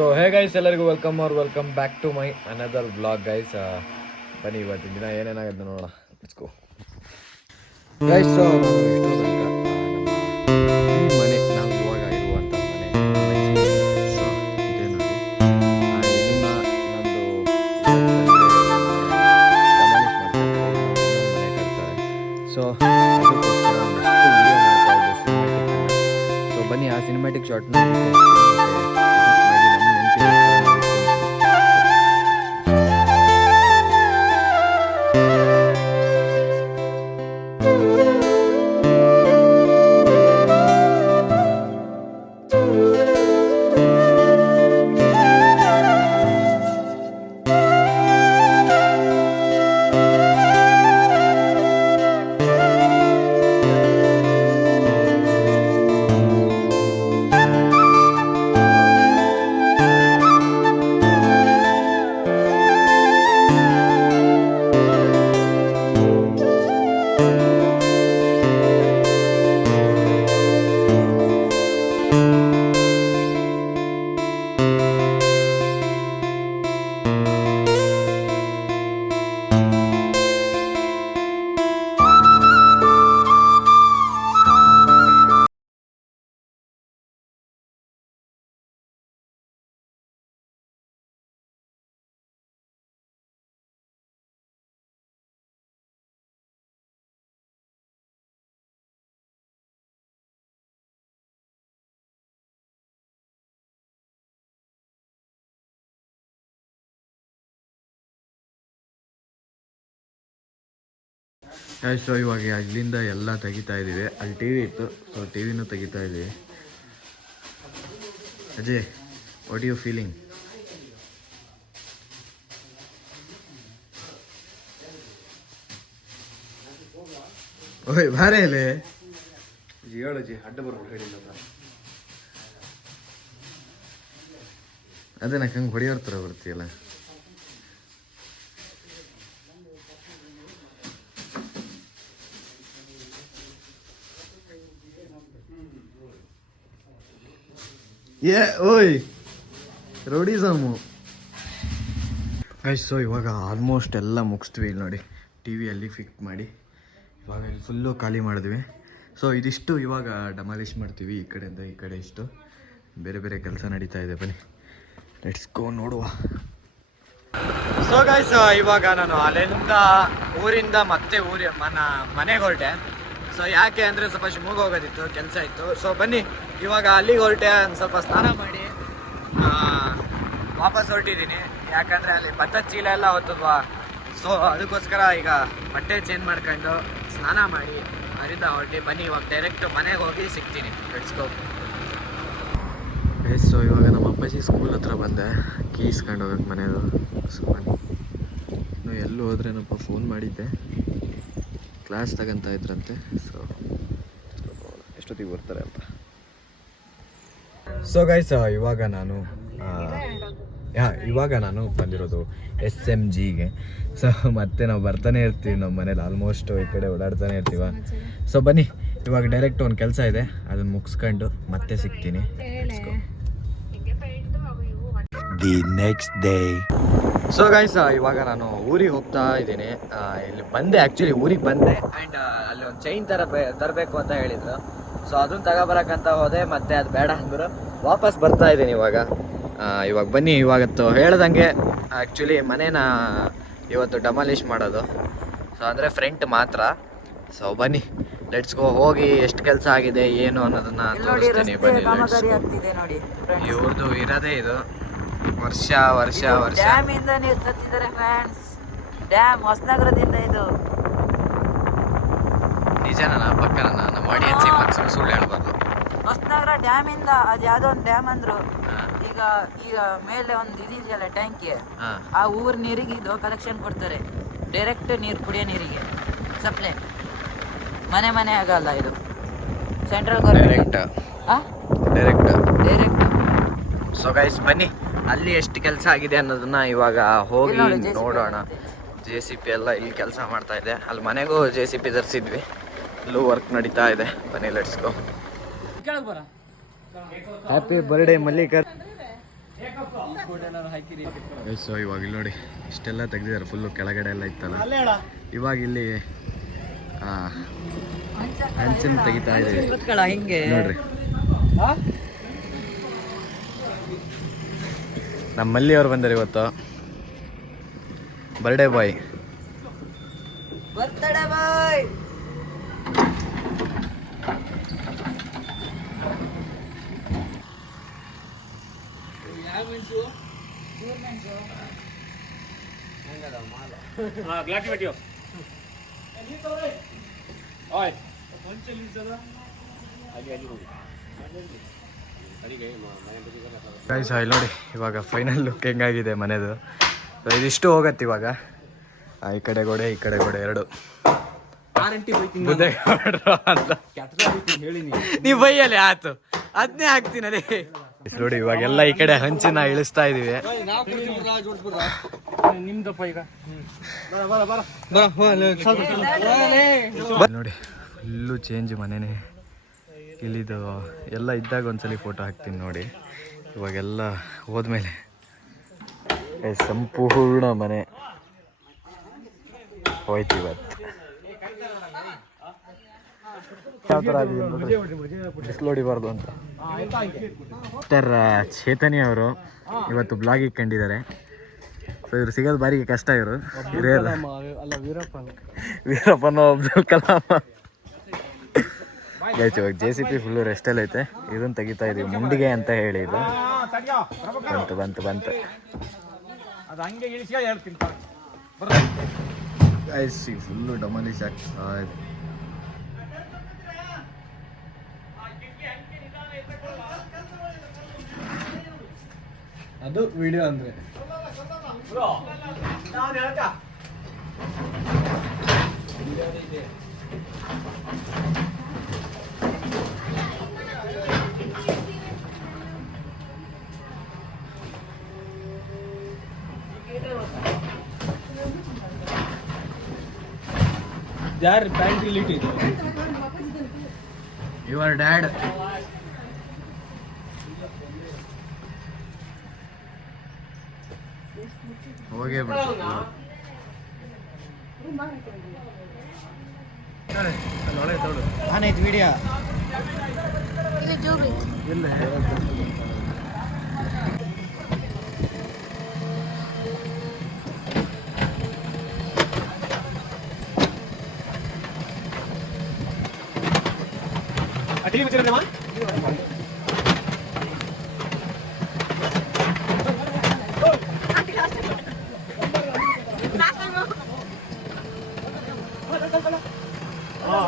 So hey guys, ಎಲ್ಲರಿಗೂ welcome back to my another vlog guys. ಬನ್ನಿ ಇವತ್ತಿನ ದಿನ ಏನೇನಾಗುತ್ತೆ ನೋಡೋಣ. Let's go guys. ಸೊ ನಾನು ಇಷ್ಟೋ ತನಕ ಈ ಮನೆ, ನಾವು ಇವಾಗ ಇರುವಂಥ ಮನೆ, ಸೊ ಇದೇ ನೋಡಿ. ಇದನ್ನ ನಂದು ಮನೆ ಕಟ್ತಾರೆ. ಸೊ ಅದಕ್ಕೋಸ್ಕರ ಒಂದಷ್ಟು ವಿಡಿಯೋ ಮಾಡ್ತಾ ಇದ್ದೆ ಸಿನಿಮ್ಯಾಟಿಕ್. ಸೊ ಬನ್ನಿ ಆ ಸಿನಿಮ್ಯಾಟಿಕ್ ಶಾರ್ಟ್ನ ಸೊ ಇವಾಗ ಅಲ್ಲಿಂದ ಎಲ್ಲ ತೆಗಿತಾ ಇದ್ದೀವಿ. ಅಲ್ಲಿ ಟಿ ವಿ ಇತ್ತು, ಸೊ ಟಿ ವಿನೂ ತೆಗಿತಾ ಇದ್ದೀವಿ. Ajay, what you feeling? ಓಯ್ ಬಾರೇ ಅಲ್ಲೇ ಹೇಳಜಿ, ಅಡ್ಡ ಬರ್ಬೋದು ಹೇಳಿಲ್ಲ. ಅದೇ ನಾಕೆ ಹಂಗೆ ಹೊಡೆಯೋರ್ತರ ಬರ್ತೀಯಲ್ಲ. ಓಯ್ ರೋಡಿಸಮು ಗೈಸ್. ಸೊ ಇವಾಗ ಆಲ್ಮೋಸ್ಟ್ ಎಲ್ಲ ಮುಗಿಸ್ತೀವಿ. ಇಲ್ಲಿ ನೋಡಿ, ಟಿ ವಿಯಲ್ಲಿ ಫಿಟ್ ಮಾಡಿ ಇವಾಗ ಇಲ್ಲಿ ಫುಲ್ಲು ಖಾಲಿ ಮಾಡಿದ್ವಿ. ಸೊ ಇದಿಷ್ಟು ಇವಾಗ ಡಮಾಲಿಷ್ ಮಾಡ್ತೀವಿ. ಈ ಕಡೆಯಿಂದ ಈ ಕಡೆ ಇಷ್ಟು ಬೇರೆ ಬೇರೆ ಕೆಲಸ ನಡೀತಾ ಇದೆ. ಬನ್ನಿ ಲೆಟ್ಸ್ ಗೋ ನೋಡುವ. ಸೊ ಗೈಸ್, ಇವಾಗ ನಾನು ಅಲ್ಲಿಂದ ಊರಿಂದ ಮತ್ತೆ ಮನೆಗೆ ಹೊರಟೆ. ಸೊ ಯಾಕೆ ಅಂದರೆ ಸ್ವಲ್ಪ ಶಿವಮೊಗ್ಗ ಹೋಗೋದಿತ್ತು, ಕೆಲಸ ಇತ್ತು. ಸೊ ಬನ್ನಿ ಇವಾಗ ಅಲ್ಲಿಗೆ ಹೊರಟೆ. ಒಂದು ಸ್ವಲ್ಪ ಸ್ನಾನ ಮಾಡಿ ವಾಪಸ್ ಹೊರಟಿದ್ದೀನಿ. ಯಾಕಂದರೆ ಅಲ್ಲಿ ಭತ್ತದ ಚೀಲ ಎಲ್ಲ ಹೊತ್ತದ್ವಾ. ಸೊ ಅದಕ್ಕೋಸ್ಕರ ಈಗ ಬಟ್ಟೆ ಚೇಂಜ್ ಮಾಡ್ಕೊಂಡು ಸ್ನಾನ ಮಾಡಿ ಅಲ್ಲಿಂದ ಹೊರಟಿ. ಬನ್ನಿ ಇವಾಗ ಡೈರೆಕ್ಟ್ ಮನೆಗೆ ಹೋಗಿ ಸಿಗ್ತೀನಿ. Let's go. ಸೊ ಇವಾಗ ನಮ್ಮ ಅಪ್ಪಾಜಿ ಸ್ಕೂಲ್ ಹತ್ರ ಬಂದೆ, ಕೀ ಇಸ್ಕೊಂಡು ಹೋಗಕ್ಕೆ ಮನೆಯದು. ಸೊ ಬನ್ನಿ, ಇನ್ನು ಎಲ್ಲೂ ಹೋದ್ರೇನಪ್ಪ ಫೋನ್ ಮಾಡಿದ್ದೆ, ಕ್ಲಾಸ್ ತಗೊಂತ ಇದ್ರಂತೆ. ಸೊ ಎಷ್ಟೊತ್ತಿಗೆ ಬರ್ತಾರೆ ಅಂತ. ಸೊ ಗೈಸ್, ಇವಾಗ ನಾನು ಬಂದಿರೋದು SMGಗೆ. ಸೊ ಮತ್ತೆ ನಾವು ಬರ್ತಾನೆ ಇರ್ತೀವಿ ನಮ್ಮ ಮನೇಲಿ, ಆಲ್ಮೋಸ್ಟ್ ಈ ಕಡೆ ಓಡಾಡ್ತಾನೆ ಇರ್ತೀವ. ಸೊ ಬನ್ನಿ ಇವಾಗ ಡೈರೆಕ್ಟ್ ಒಂದು ಕೆಲಸ ಇದೆ, ಅದನ್ನು ಮುಗಿಸ್ಕೊಂಡು ಮತ್ತೆ ಸಿಗ್ತೀನಿ. The next day. So guys, ಇವಾಗ ನಾನು ಊರಿಗೆ ಹೋಗ್ತಾ ಇದ್ದೀನಿ. ಇಲ್ಲಿ ಬಂದೆ, ಆ್ಯಕ್ಚುಲಿ ಊರಿಗೆ ಬಂದೆ. ಆ್ಯಂಡ್ ಅಲ್ಲಿ ಒಂದು ಚೈನ್ ತರಬೇಕು ಅಂತ ಹೇಳಿದ್ರು. ಸೊ ಅದನ್ನು ತಗೊಬರಕ್ಕಂತ ಹೋದೆ, ಮತ್ತೆ ಅದು ಬೇಡ ಅಂದರು. ವಾಪಸ್ ಬರ್ತಾ ಇದ್ದೀನಿ ಇವಾಗ ಬನ್ನಿ. ಇವಾಗತ್ತು ಹೇಳ್ದಂಗೆ ಆ್ಯಕ್ಚುಲಿ ಮನೇನ ಇವತ್ತು ಡಮಾಲಿಷ್ ಮಾಡೋದು. ಸೊ ಅಂದರೆ ಫ್ರಂಟ್ ಮಾತ್ರ. ಸೊ ಬನ್ನಿ ಲೆಟ್ಸ್ ಗೋ. ಹೋಗಿ ಎಷ್ಟು ಕೆಲಸ ಆಗಿದೆ ಏನು ಅನ್ನೋದನ್ನ ತೋರಿಸ್ತೀನಿ. ಬನ್ನಿ ಇವ್ರದ್ದು ಇರೋದೇ ಇದು ವರ್ಷ ಡ್ಯಾಮಿಂದ ನೀವು ತತ್ತಿದ್ದಾರೆ ಫ್ರೆಂಡ್ಸ್. ಡ್ಯಾಮ್ ಹೊಸನಗರದಿಂದ ಇದು ನಿಜನ ಪಕ್ಕನ ನಮ್ಮ ಆಡಿಯನ್ಸಿಗೆ ಮತ್ತೆ ಸುಳ್ಳು ಹೇಳ್ಬಾರ್ದು. ಹೊಸನಗರ ಡ್ಯಾಮಿಂದ ಅದು ಯಾವುದೋ ಒಂದು ಡ್ಯಾಮ್ ಅಂದ್ರು. ಈಗ ಮೇಲೆ ಒಂದು ಇದೆಯಲ್ಲ ಟ್ಯಾಂಕಿ, ಆ ಊರ್ ನೀರಿಗೆ ಇದು ಕಲೆಕ್ಷನ್ ಕೊಡ್ತಾರೆ. ಡೈರೆಕ್ಟ್ ನೀರು, ಕುಡಿಯೋ ನೀರಿಗೆ ಸಪ್ಲೈ. ಮನೆ ಆಗಲ್ಲ ಇದು, central government direct. So guys ಬನ್ನಿ, ಅಲ್ಲಿ ಎಷ್ಟು ಕೆಲಸ ಆಗಿದೆ ಅನ್ನೋದನ್ನ ಇವಾಗ ಹೋಗಿ ನೋಡೋಣ. JCP ಎಲ್ಲ ಇಲ್ಲಿ ಕೆಲಸ ಮಾಡ್ತಾ ಇದೆ. ಅಲ್ಲಿ ಮನೆಗೂ JCP ತರಿಸಿದ್ವಿ, ಅಲ್ಲೂ ವರ್ಕ್ ನಡೀತಾ ಇದೆ. ಬನ್ನಿ let's go. Happy birthday Mallikar. So ಇವಾಗ ಇಲ್ಲಿ ನೋಡಿ ಇಷ್ಟೆಲ್ಲ ತೆಗ್ದಿದ್ದಾರೆ, ಫುಲ್ಲು ಕೆಳಗಡೆ ಎಲ್ಲ ಇತ್ತಲ್ಲ. ಇವಾಗ ಇಲ್ಲಿ ಹಂಚಿನ ತೆಗಿತಾ ಇದ್ದೀವಿ ಹಿಂಗೆ ನೋಡ್ರಿ. ನಮ್ಮ ಮಲ್ಲಿಯವ್ರು ಬಂದರು ಇವತ್ತು, birthday boy. Birthday boy. Guys ಇಲ್ಲಿ ನೋಡಿ ಇವಾಗ ಫೈನಲ್ ಲುಕ್ ಹೆಂಗಾಗಿದೆ ಮನೆದು. ಸೊ ಇದಿಷ್ಟು ಹೋಗತ್ತೆ ಇವಾಗ. ಈ ಕಡೆ ಗೋಡೆ ಈ ಕಡೆ ಗೋಡೆ ಎರಡು ನೀವು ಬೈಯಲ್ಲಿ ಆಯ್ತು, ಅದನ್ನೇ ಹಾಕ್ತೀನಿ ಅದೇ. ನೋಡಿ ಇವಾಗೆಲ್ಲ ಈ ಕಡೆ ಹಂಚಿನ ಇಳಿಸ್ತಾ ಇದೀವಿ. ನೋಡಿ ಫುಲ್ಲು ಚೇಂಜ್ ಮನೆನೇ. ಇಲ್ಲಿದು ಎಲ್ಲ ಇದ್ದಾಗ ಒಂದ್ಸಲಿ ಫೋಟೋ ಹಾಕ್ತೀನಿ ನೋಡಿ. ಇವಾಗೆಲ್ಲ ಹೋದ್ಮೇಲೆ ಸಂಪೂರ್ಣ ಮನೆ ಹೋಯ್ತು ಇವತ್ತು. ಯಾವ ಥರ ಆಗಿದೆ ನೋಡ್ರಿ, ಬಿಸಿಲು ಹೊಡಿಬಾರ್ದು ಅಂತ. ಡಾಕ್ಟರ್ ಚೇತನಿ ಅವರು ಇವತ್ತು ಬ್ಲಾಗ್ ಇಟ್ಕೊಂಡಿದ್ದಾರೆ. ಸೊ ಇವ್ರು ಸಿಗೋದು ಬಾರಿಗೆ ಕಷ್ಟ. ಇವರು ವೀರಪ್ಪನ ಅಬ್ದುಲ್ ಕಲಾಂ. ಗೈಸ್ ಇವಾಗ JCB ಫುಲ್ಲು ರೆಸ್ಟಲ್ಲಿ ಐತೆ. ಇದನ್ನು ತೆಗಿತಾ ಇದೀವಿ, ಮುಂಡಿಗೆ ಅಂತ ಹೇಳಿ. ಇದು ಬಂತು ಗೈಸ್ ಫುಲ್ಲು ಡಮಲಿಶ್ ಆಗ್ತಾ ಇದೆ. ಅದು ವಿಡಿಯೋ ಅಂದ್ರೆ ಯಾರು ಬ್ಯಾಂಕ್ ರಿಲೇಟ್ ಇದೆ. Your dad. ಹೋಗೇ ಬಿಡು. ನಾನೈದು ವಿಡಿಯೋ ಇಲ್ಲ. ಅಡಿಗೆ ಬಿಟ್ಟಿರಮ್ಮ. Oh,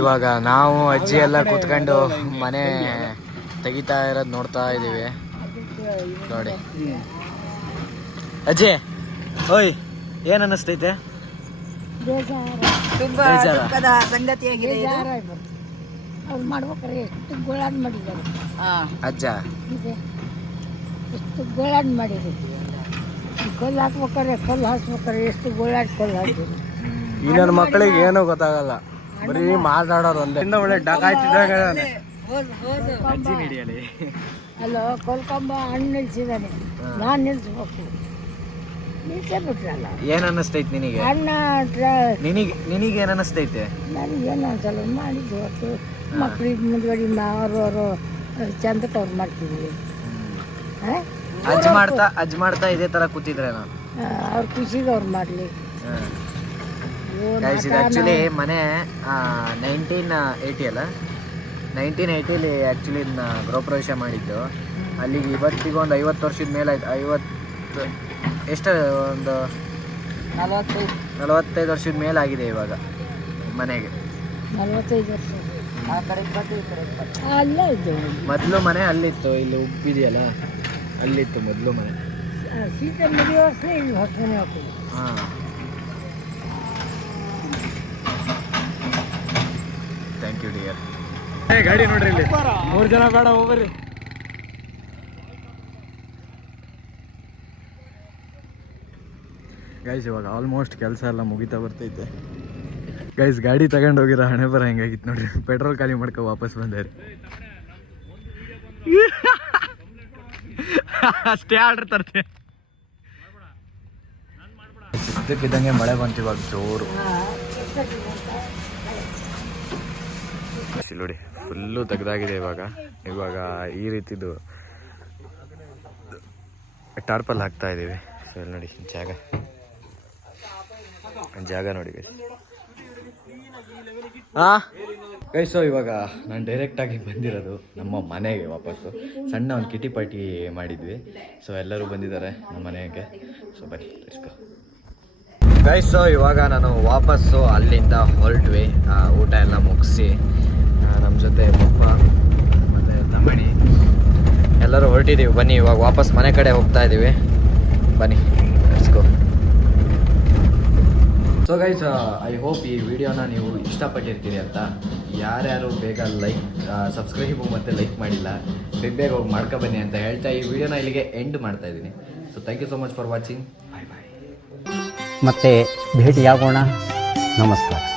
ಇವಾಗ ನಾವು ಅಜ್ಜಿ ಎಲ್ಲ ಕೂತ್ಕೊಂಡು ಮನೆ ತೆಗಿತಾ ಇರೋದು ನೋಡ್ತಾ ಇದೀವಿ ನೋಡಿ. ಅಜ್ಜಿ ಓಯ್ ಏನ್ ಅನ್ನಿಸ್ತೈತೆ? ತುಂಬಾ ದುಃಖದ ಸಂಗತಿಯಾಗಿದೆ ಇದು. ಅವ್ರು ಮಾಡ್ಬೇಕಾರೆ ಎಷ್ಟು ಗೋಳಾಡ್ ಮಾಡಿದ್ದಾರೆ ಅಜ್ಜ. ಎಷ್ಟು ಗೋಳಾಡ್ ಮಾಡಿದ್ರು. ಕಲ್ಲು ಹಾಕ್ಬೇಕಾರೆ ಕಲ್ಲು ಹಾಸ್ಬೇಕಾರೆ ಎಷ್ಟು ಗೋಳಾಡ್ ಕಲ್ಲು ಹಾಕಿದ್ರು. ಈ ನನ್ನ ಮಕ್ಕಳಿಗೆ ಏನೂ ಗೊತ್ತಾಗಲ್ಲ, ಬರೀ ಮಾತಾಡೋದು ಒಂದೇ. ಒಳ್ಳೆ ಡಕಾಯ್ತಿದ್ದಾಗ ಅಜ್ಜಿ ನಡಿಯಲಿ. ಅಲ್ಲ ಕೊಲ್ಕೊಂಬ ಹಣ್ಣು ನಿಲ್ಸಿದ್ದಾನೆ, ನಾನು ನಿಲ್ಸ್ಬೇಕು. ನಿಲ್ಸೇ ಬಿಟ್ರಲ್ಲ. ಏನ್ ಅನ್ನಿಸ್ತೈತೆ ನಿನಗೆ? ಅಣ್ಣ ನಿನಗೆ ಏನ್ ಅನ್ನಿಸ್ತೈತೆ? ನನಗೇನು ಒಂದ್ಸಲ ಮಾಡಿದ್ದು ಹೊತ್ತು ಮಕ್ಳಿಗೆ ಮುಂದ್ಗಡೆ ಅವರು ಚಂದಕ್ಕೆ ಅವ್ರು ಮಾಡ್ತೀವಿ. ಅಜ್ಜ ಮಾಡ್ತಾ ಇದೇ ತರ ಕೂತಿದ್ರೇನೋ ಅವ್ರ ಖುಷಿಗೆ ಅವ್ರು ಮಾಡಲಿ. ಆಕ್ಚುಲಿ ಮನೆ 1980 ಅಲ್ಲ, 1980 ಆ್ಯಕ್ಚುಲಿ ಗೃಹಪ್ರವೇಶ ಮಾಡಿದ್ದು. ಅಲ್ಲಿಗೆ ಇವತ್ತಿಗೆ ಒಂದು 50 ವರ್ಷದ ಮೇಲೆ ಆಯ್ತು. 50 ಎಷ್ಟು ಒಂದು 45 ವರ್ಷದ ಮೇಲಾಗಿದೆ ಇವಾಗ ಮನೆಗೆ. 45 ವರ್ಷ ಅಲ್ಲೇ ಇದ್ದು. ಮೊದಲು ಮನೆ ಅಲ್ಲಿತ್ತು, ಇಲ್ಲಿ ಉಬ್ಬಿದೆಯಲ್ಲ ಅಲ್ಲಿತ್ತು ಮೊದಲು ಮನೆ. ಸೀತೆ ಮದುವೆ ವರ್ಷ ಇಲ್ಲಿ ಹೊಸ ಮನೆ ಹಾಕೋದು. ಹಾಂ ಥ್ಯಾಂಕ್ ಯು ಡಿಯರ್. ಗಾಡಿ ನೋಡ್ರಿ, ಇಲ್ಲಿ 3 ಜನ ಬೇಡ ಹೋಗ್ಬರ್ರಿ. ಗೈಸ್ ಇವಾಗ ಆಲ್ಮೋಸ್ಟ್ ಕೆಲಸ ಎಲ್ಲ ಮುಗಿತಾ ಬರ್ತೈತೆ. ಗೈಸ್ ಗಾಡಿ ತಗೊಂಡು ಹೋಗಿರೋ ಹಣೆ ಬರ ಹೆಂಗಾಗಿತ್ತು ನೋಡ್ರಿ. ಪೆಟ್ರೋಲ್ ಖಾಲಿ ಮಾಡ್ಕೊ ವಾಪಸ್ ಬಂದಾರಿ. ಅಷ್ಟೇ ಆರ್ಡರ್ ತರ್ತೆ. ಇದ್ದಕ್ಕಿದ್ದಂಗೆ ಮಳೆ ಬಂತು ಇವಾಗ ಜೋರು. ನೋಡಿ ಫುಲ್ಲು ತೆಗ್ದಾಗಿದೆ ಇವಾಗ ಈ ರೀತಿದು ಟಾರ್ಪಲ್ ಹಾಕ್ತಾ ಇದ್ದೀವಿ. ಸೊ ಇಲ್ಲಿ ನೋಡಿ ಜಾಗ ನೋಡಿ ಗೈಸ್. ಸೊ ಇವಾಗ ನಾನು ಡೈರೆಕ್ಟಾಗಿ ಬಂದಿರೋದು ನಮ್ಮ ಮನೆಗೆ ವಾಪಸ್ಸು. ಸಣ್ಣ ಒಂದು ಕಿಟಿ ಪಾರ್ಟಿ ಮಾಡಿದ್ವಿ. ಸೊ ಎಲ್ಲರೂ ಬಂದಿದ್ದಾರೆ ನಮ್ಮ ಮನೆಗೆ. ಸೊ ಬನ್ನಿ ಲೆಟ್ಸ್ ಗೋ ಗೈಸ್. ಸೊ ಇವಾಗ ನಾನು ವಾಪಸ್ಸು ಅಲ್ಲಿಂದ ಹೊರಟ್ವಿ. ಊಟ ಎಲ್ಲ ಮುಗಿಸಿ ನಮ್ಮ ಜೊತೆ ಪಪ್ಪ ಮತ್ತು ತಮ್ಮಣಿ ಎಲ್ಲರೂ ಹೊರಟಿದ್ದೀವಿ. ಬನ್ನಿ ಇವಾಗ ವಾಪಸ್ ಮನೆ ಕಡೆ ಹೋಗ್ತಾ ಇದ್ದೀವಿ. ಬನ್ನಿ let's go. So guys I hope ಈ ವಿಡಿಯೋನ ನೀವು ಇಷ್ಟಪಟ್ಟಿರ್ತೀರಿ ಅಂತ. ಯಾರ್ಯಾರು ಬೇಗ ಸಬ್ಸ್ಕ್ರೈಬು ಮತ್ತು ಲೈಕ್ ಮಾಡಿಲ್ಲ, ಬೇಗ ಹೋಗಿ ಮಾಡ್ಕೊಬನ್ನಿ ಅಂತ ಹೇಳ್ತಾ ಈ ವಿಡಿಯೋನ ಇಲ್ಲಿಗೆ ಎಂಡ್ ಮಾಡ್ತಾ ಇದ್ದೀನಿ. So thank you so much for watching. Bye bye. ಮತ್ತೆ ಭೇಟಿಯಾಗೋಣ. ನಮಸ್ಕಾರ.